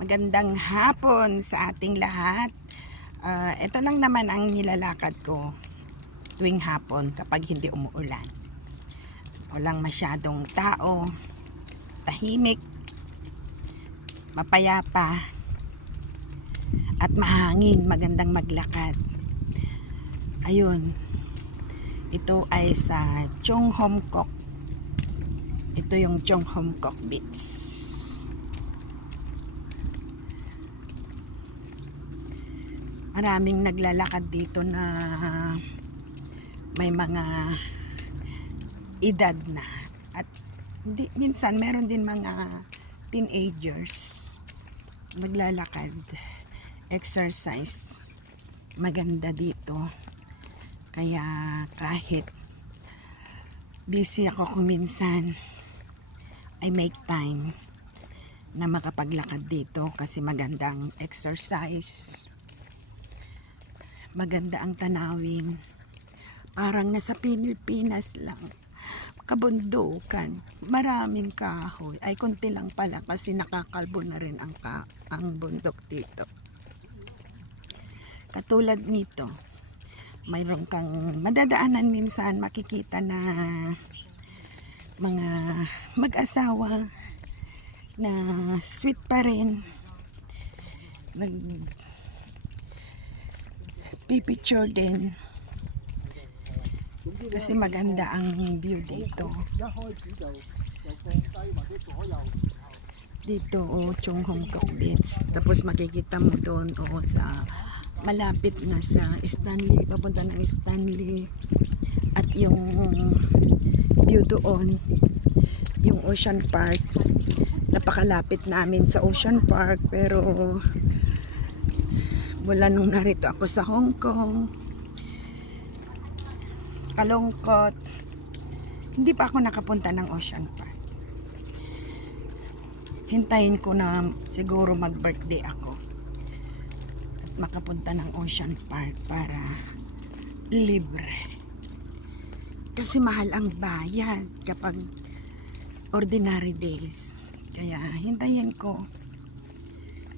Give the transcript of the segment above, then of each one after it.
Magandang hapon sa ating lahat. Ito lang naman ang nilalakad ko tuwing hapon kapag hindi umuulan. Walang masyadong tao, tahimik, mapayapa, at mahangin, magandang maglakad. Ayun, ito ay sa Chong Hom Kok. Ito yung Chong Hom Kok Beach. Maraming naglalakad dito na may mga edad na. At minsan meron din mga teenagers naglalakad, exercise. Maganda dito. Kaya kahit busy ako kuminsan, I make time na makapaglakad dito kasi magandang exercise. Maganda ang tanawin. Parang nasa Pilipinas lang. Kabundukan. Maraming kahoy. Ay, konti lang pala kasi nakakalbo na rin ang bundok dito. Katulad nito, mayroon kang madadaanan minsan, makikita na mga mag-asawa na sweet pa rin. Pipicture din kasi maganda ang view dito. Chong Hom Kok Beach. Tapos makikita mo doon sa malapit na sa Stanley, papunta ng Stanley. At yung view doon, yung Ocean Park. Napakalapit namin sa Ocean Park, pero mula nung narito ako sa Hong Kong, kalungkot, hindi pa ako nakapunta ng Ocean Park. Hintayin ko na siguro mag-birthday ako at makapunta ng Ocean Park para libre. Kasi mahal ang bayad kapag ordinary days. Kaya hintayin ko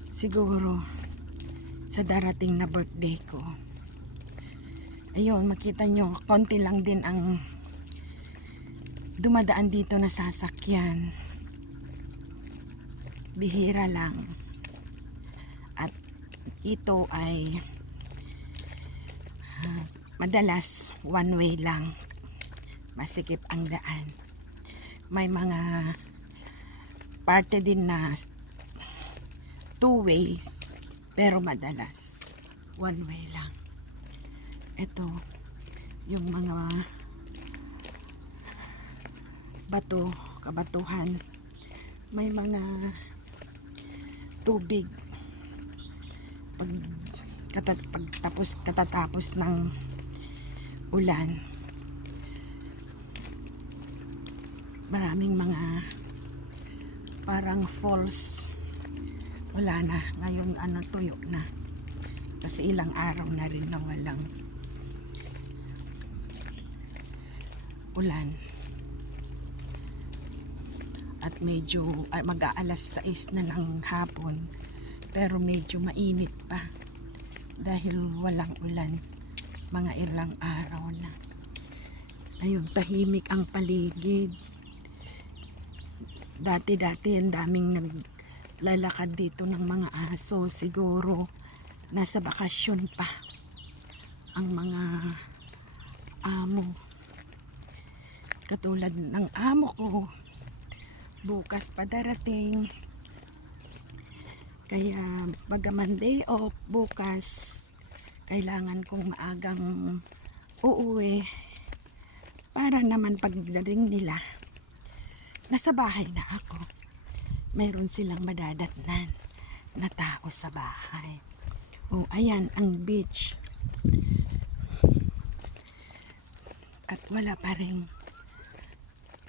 siguro sa darating na birthday ko. Ayun, makita nyo, konti lang din ang dumadaan dito na sasakyan. Bihira lang. At ito ay madalas one way lang. Masikip ang daan. May mga parte din na two ways, pero madalas one way lang. Ito yung mga bato, kabatuhan, may mga tubig katatapos ng ulan. Maraming mga parang falls. Wala na ngayon, tuyo na kasi ilang araw na rin na walang ulan. At medyo mag-aalas 6 na ng hapon, pero medyo mainit pa dahil walang ulan, mga ilang araw na. Ayun, tahimik ang paligid. Dati ang daming naglalakad dito ng mga aso. Siguro nasa bakasyon pa ang mga amo. Katulad ng amo ko, bukas pa darating. Kaya bagaman day off bukas, kailangan kong maagang uuwi para naman pagdating nila, nasa bahay na ako. Mayroon silang madadatnan na tao sa bahay. Ayan ang beach. At wala pa ring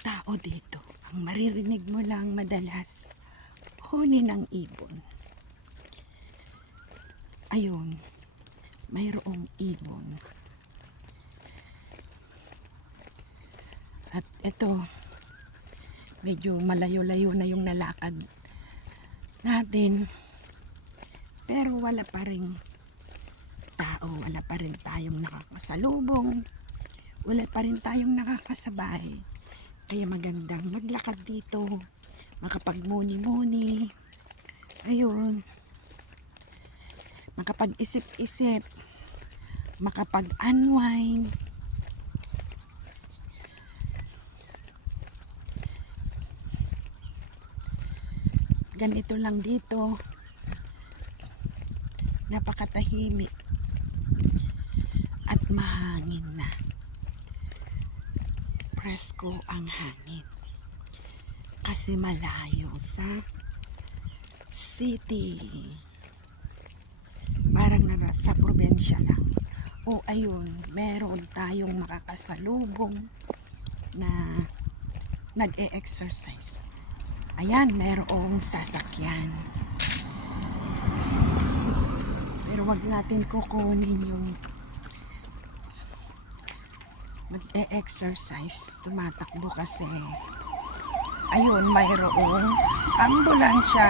tao dito. Ang maririnig mo lang madalas, huni ng ibon. Ayun, mayroong ibon. At ito, medyo malayo-layo na yung nalakad natin. Pero wala pa rin tao, wala pa rin tayong nakakasalubong, wala pa rin tayong nakakasabay. Kaya magandang maglakad dito, makapagmuni-muni, ayun, makapag-isip-isip, makapag-unwind. Ganito lang dito, napakatahimik at mahangin na. Presko ang hangin kasi malayo sa city. Parang nasa probinsya lang. O ayun, meron tayong makakasalubong na nag-e-exercise. Ayan, merong sasakyan. Pero wag natin kukunin yung nag-e-exercise, tumatakbo kasi. Ayun, mayroong ambulansya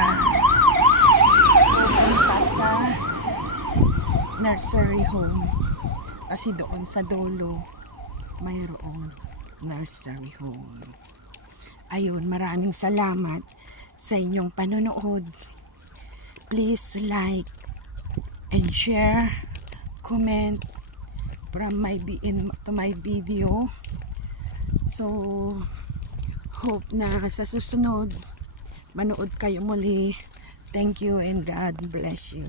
pupunta sa nursery home. Kasi doon sa dulo, mayroong nursery home. Ayun, maraming salamat sa inyong panonood. Please like and share, comment from to my video. So, hope na sa susunod manood kayo muli. Thank you and God bless you.